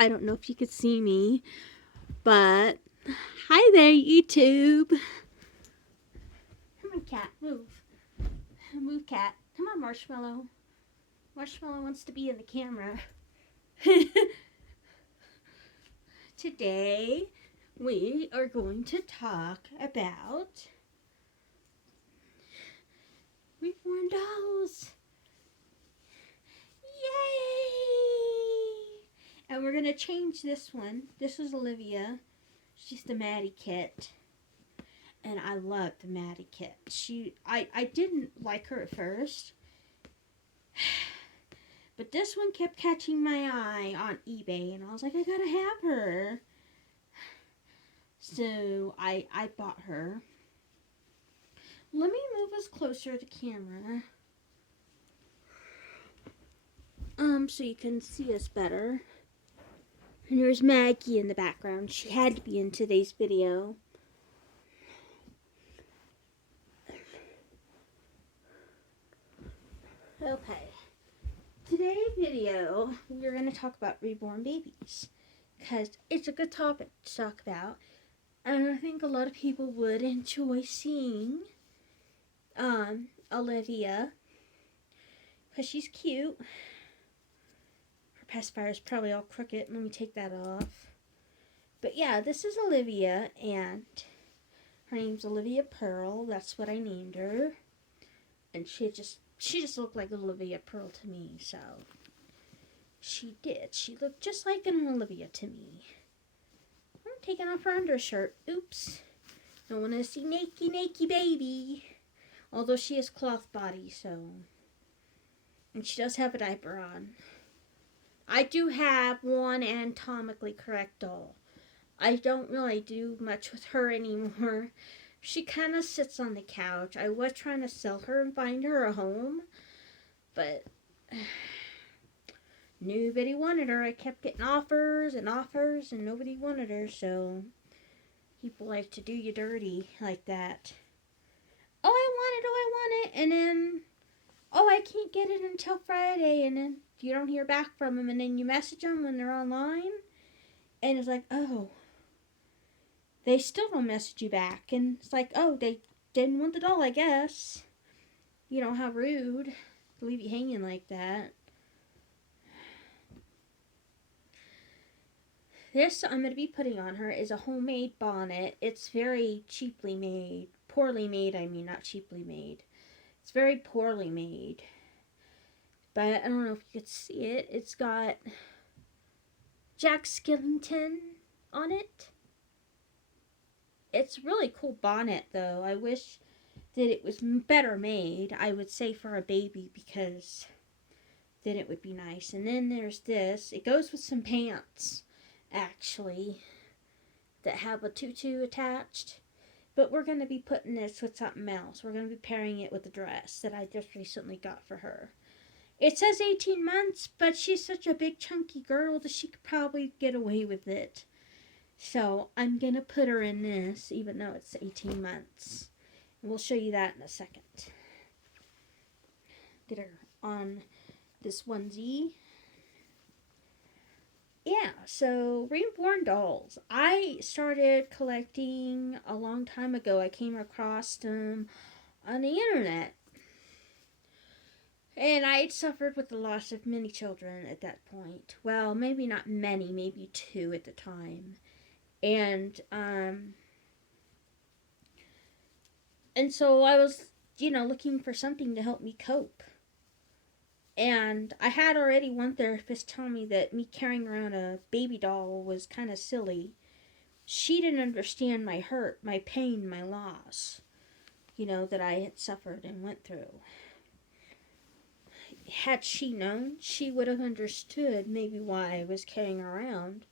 I don't know if you could see me, but hi there, YouTube. Come on, cat, move. Move, cat. Come on, Marshmallow. Marshmallow wants to be in the camera. Today, we are going to talk about reborn dolls. Yay! And we're going to change this one. This is Olivia. She's the Maddie kit. And I love the Maddie kit. I didn't like her at first. But this one kept catching my eye on eBay. And I was like, I gotta have her. So I bought her. Let me move us closer to camera. So you can see us better. And there's Maggie in the background. She had to be in today's video. Okay. Today's video, we're going to talk about reborn babies. Because it's a good topic to talk about. And I think a lot of people would enjoy seeing Olivia. Because she's cute. Her pacifier is probably all crooked. Let me take that off. But yeah, this is Olivia. And her name's Olivia Pearl. That's what I named her. And she just looked like Olivia Pearl to me, so she did. She looked just like an Olivia to me. I'm taking off her undershirt. Oops. Don't want to see naked baby. Although she has cloth body, so. And she does have a diaper on. I do have one anatomically correct doll. I don't really do much with her anymore. She kind of sits on the couch. I was trying to sell her and find her a home, but nobody wanted her. I kept getting offers and nobody wanted her, so people like to do you dirty like that. Oh, I want it, and then, I can't get it until Friday, and then you don't hear back from them, and then you message them when they're online, and it's like, oh, they still don't message you back. And it's like, oh, they didn't want the doll, I guess. You know, how rude to leave you hanging like that. This I'm going to be putting on her is a homemade bonnet. It's very cheaply made. Poorly made, I mean, not cheaply made. It's very poorly made. But I don't know if you could see it. It's got Jack Skellington on it. It's a really cool bonnet, though. I wish that it was better made, I would say, for a baby, because then it would be nice. And then there's this. It goes with some pants, actually, that have a tutu attached. But we're going to be putting this with something else. We're going to be pairing it with a dress that I just recently got for her. It says 18 months, but she's such a big, chunky girl that she could probably get away with it. So I'm going to put her in this, even though it's 18 months. And we'll show you that in a second. Get her on this onesie. Yeah, so reborn dolls. I started collecting a long time ago. I came across them on the internet. And I had suffered with the loss of many children at that point. Well, maybe not many, maybe 2 at the time. And so I was, looking for something to help me cope. And I had already one therapist tell me that me carrying around a baby doll was kind of silly. She didn't understand my hurt, my pain, my loss, that I had suffered and went through. Had she known, she would have understood maybe why I was carrying around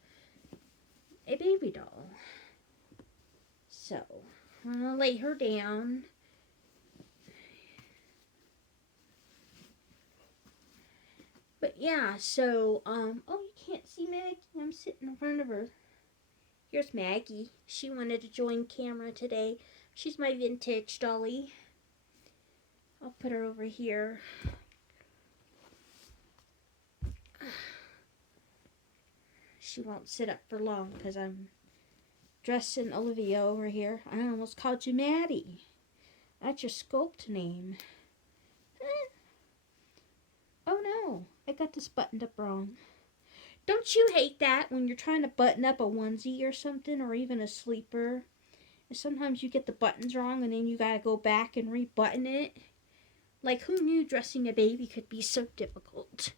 a baby doll. So, I'm going to lay her down. But yeah, so, you can't see Maggie. I'm sitting in front of her. Here's Maggie. She wanted to join camera today. She's my vintage dolly. I'll put her over here. she won't sit up for long because I'm dressing Olivia over here. I almost called you Maddie. That's your sculpt name. Oh no, I got this buttoned up wrong. Don't you hate that when you're trying to button up a onesie or something, or even a sleeper? And sometimes you get the buttons wrong and then you gotta go back and rebutton it. Like, who knew dressing a baby could be so difficult?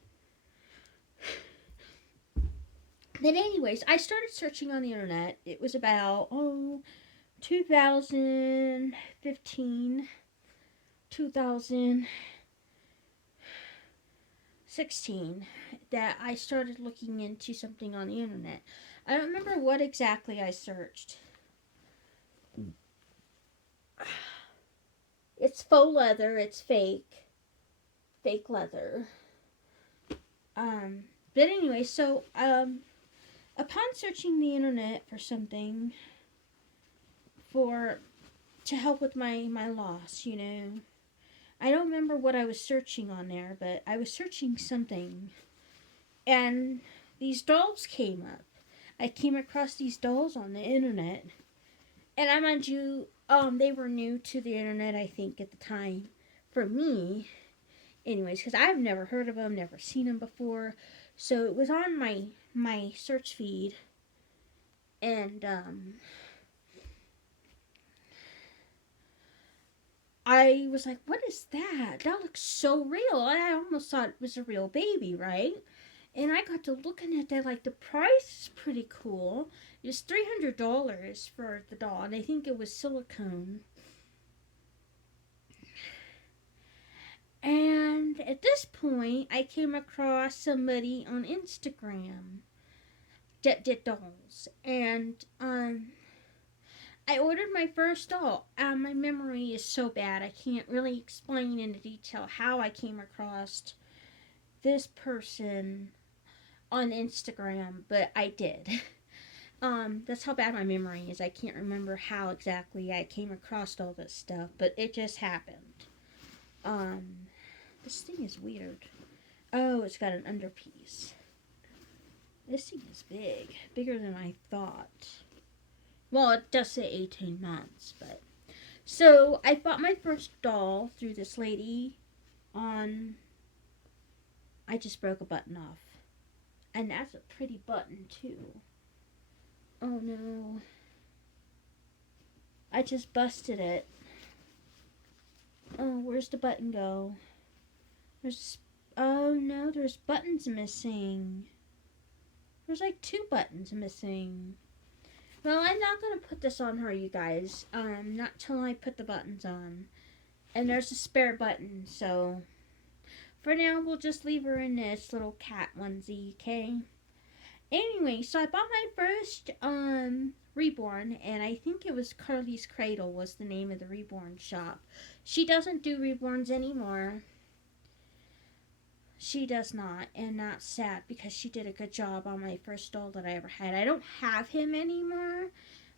Then anyways, I started searching on the internet. It was about, 2015, 2016 that I started looking into something on the internet. I don't remember what exactly I searched. It's faux leather, it's fake leather. But anyway, so upon searching the internet for something to help with my loss, I don't remember what I was searching on there, but I was searching something, and these dolls came up. I came across these dolls on the internet, and I mind you, they were new to the internet, I think, at the time, for me, anyways, because I've never heard of them, never seen them before, so it was on my search feed, and, I was like, what is that? That looks so real. I almost thought it was a real baby, right? And I got to looking at that, like, the price is pretty cool. It was $300 for the doll, and I think it was silicone. And at this point, I came across somebody on Instagram that did dolls. And, I ordered my first doll. My memory is so bad, I can't really explain in detail how I came across this person on Instagram, but I did. That's how bad my memory is. I can't remember how exactly I came across all this stuff, but it just happened. This thing is weird. Oh, it's got an underpiece. This thing is big. Bigger than I thought. Well, it does say 18 months, but... So, I bought my first doll through this lady on... I just broke a button off. And that's a pretty button, too. Oh, no. I just busted it. Oh, where's the button go? Oh, no, there's buttons missing. There's like 2 buttons missing. Well, I'm not going to put this on her, you guys. Not till I put the buttons on. And there's a spare button, so... For now, we'll just leave her in this little cat onesie, okay? Anyway, so I bought my first, reborn, and I think it was Carly's Cradle was the name of the reborn shop. She doesn't do reborns anymore. She does not, and that's sad because she did a good job on my first doll that I ever had. I don't have him anymore.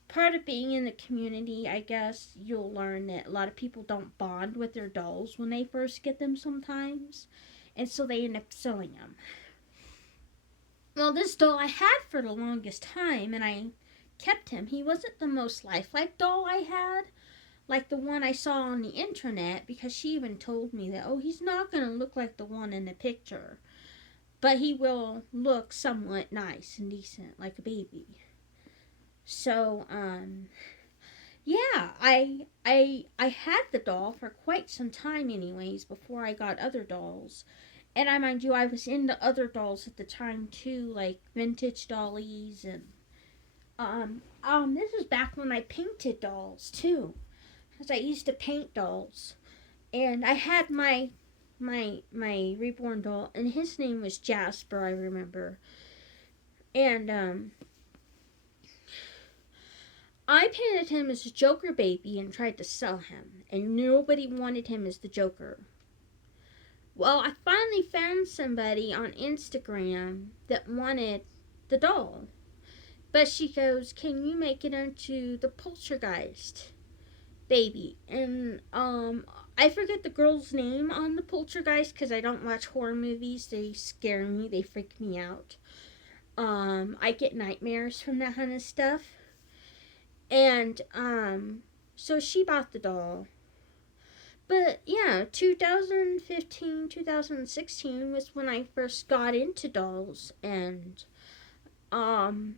Part of being in the community, I guess, you'll learn that a lot of people don't bond with their dolls when they first get them sometimes, and so they end up selling them. Well, this doll I had for the longest time, and I kept him. He wasn't the most lifelike doll I had, like the one I saw on the internet, because she even told me that, he's not going to look like the one in the picture, but he will look somewhat nice and decent, like a baby. So, yeah, I had the doll for quite some time anyways, before I got other dolls. And I mind you, I was into other dolls at the time too, like vintage dollies, and, this was back when I painted dolls too. Because I used to paint dolls. And I had my reborn doll, and his name was Jasper, I remember. And, I painted him as a Joker baby and tried to sell him, and nobody wanted him as the Joker. Well, I finally found somebody on Instagram that wanted the doll. But she goes, can you make it into the Poltergeist baby? And, I forget the girl's name on the Poltergeist because I don't watch horror movies. They scare me. They freak me out. I get nightmares from that kind of stuff. And so she bought the doll. But yeah, 2015, 2016 was when I first got into dolls, and um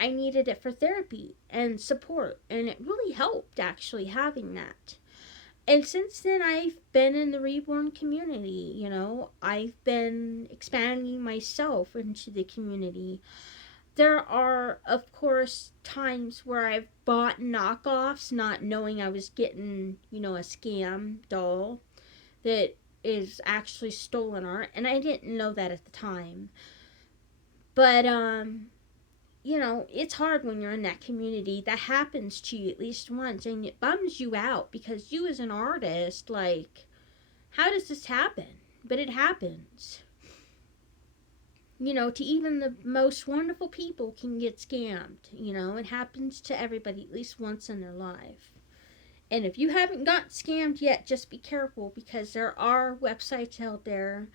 I needed it for therapy and support, and it really helped actually having that. And since then, I've been in the reborn community. I've been expanding myself into the community. There are, of course, times where I've bought knockoffs, not knowing I was getting, a scam doll that is actually stolen art, and I didn't know that at the time. But it's hard when you're in that community. That happens to you at least once, and it bums you out because you, as an artist, like, how does this happen? But it happens. To even the most wonderful people can get scammed. It happens to everybody at least once in their life. And if you haven't got scammed yet, just be careful because there are websites out there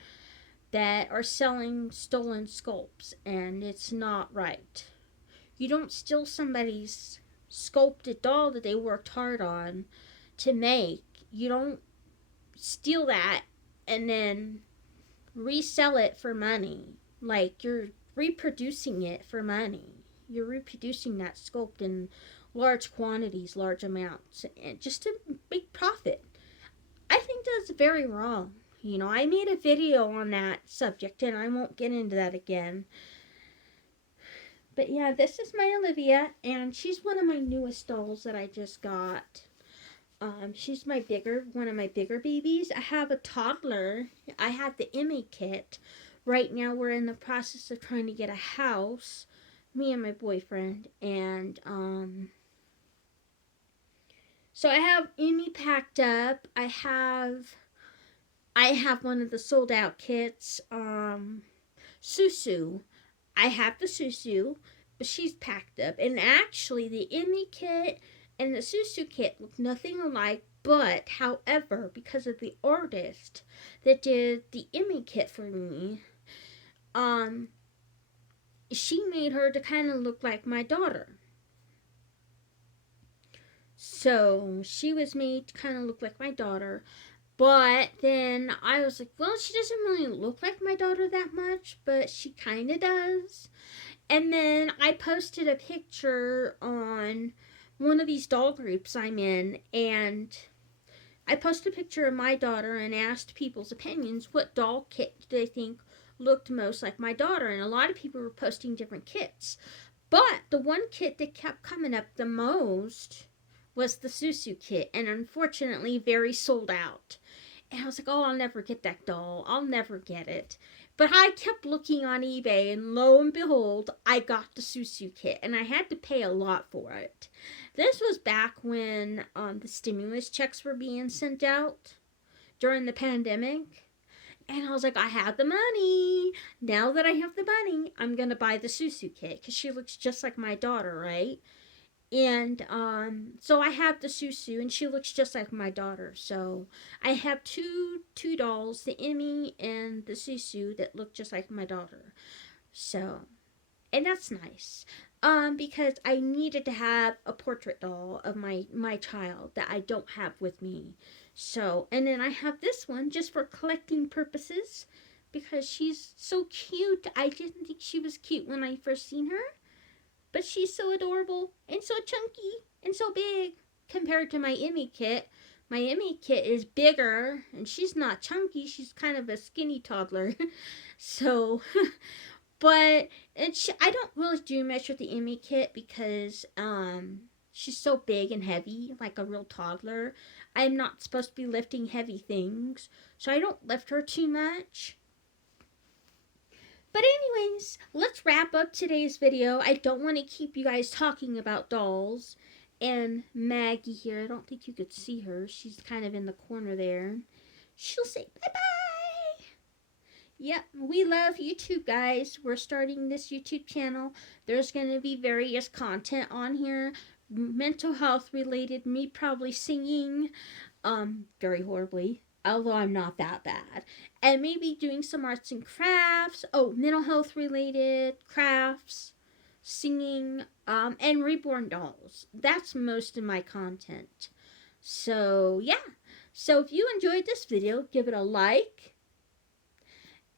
that are selling stolen sculpts, and it's not right. You don't steal somebody's sculpted doll that they worked hard on to make. You don't steal that and then resell it for money. Like, you're reproducing it for money. You're reproducing that sculpt in large quantities, large amounts, and just to make profit. I think that's very wrong. I made a video on that subject, and I won't get into that again. But yeah, this is my Olivia, and she's one of my newest dolls that I just got. She's one of my bigger babies. I have a toddler. I have the Emmy kit. Right now, we're in the process of trying to get a house, me and my boyfriend, and so I have Emmy packed up. I have one of the sold out kits. Susu. I have the Susu, but she's packed up. And actually, the Emmy kit and the Susu kit look nothing alike. But, however, because of the artist that did the Emmy kit for me, she made her to kind of look like my daughter. So she was made to kind of look like my daughter. But then I was like, well, she doesn't really look like my daughter that much, but she kind of does. And then I posted a picture on one of these doll groups I'm in, and I posted a picture of my daughter and asked people's opinions. What doll kit do they think looked most like my daughter? And a lot of people were posting different kits. But the one kit that kept coming up the most was the Susu kit, and unfortunately, very sold out. And I was like, oh, I'll never get that doll. I'll never get it. But I kept looking on eBay, and lo and behold, I got the Susu kit, and I had to pay a lot for it. This was back when the stimulus checks were being sent out during the pandemic. And I was like, I have the money. Now that I have the money, I'm going to buy the Susu kit because she looks just like my daughter, right? And so I have the Susu, and she looks just like my daughter. So I have two dolls, the Emmy and the Susu, that look just like my daughter. So, and that's nice. Because I needed to have a portrait doll of my child that I don't have with me. So, and then I have this one just for collecting purposes because she's so cute. I didn't think she was cute when I first seen her. But she's so adorable and so chunky and so big compared to my Emmy kit. My Emmy kit is bigger and she's not chunky. She's kind of a skinny toddler. So, but I don't really do much with the Emmy kit because she's so big and heavy, like a real toddler. I'm not supposed to be lifting heavy things, so I don't lift her too much. But anyways, let's wrap up today's video. I don't want to keep you guys talking about dolls. And Maggie here, I don't think you could see her. She's kind of in the corner there. She'll say bye-bye. Yep, we love YouTube, guys. We're starting this YouTube channel. There's going to be various content on here. Mental health related, me probably singing very horribly. although I'm not that bad. And maybe doing some arts and crafts. Oh, mental health related crafts, singing, and reborn dolls. That's most of my content. So, yeah. So, if you enjoyed this video, give it a like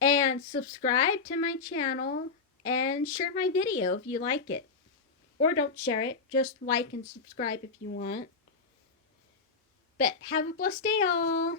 and subscribe to my channel and share my video if you like it. Or don't share it, just like and subscribe if you want. But have a blessed day, all.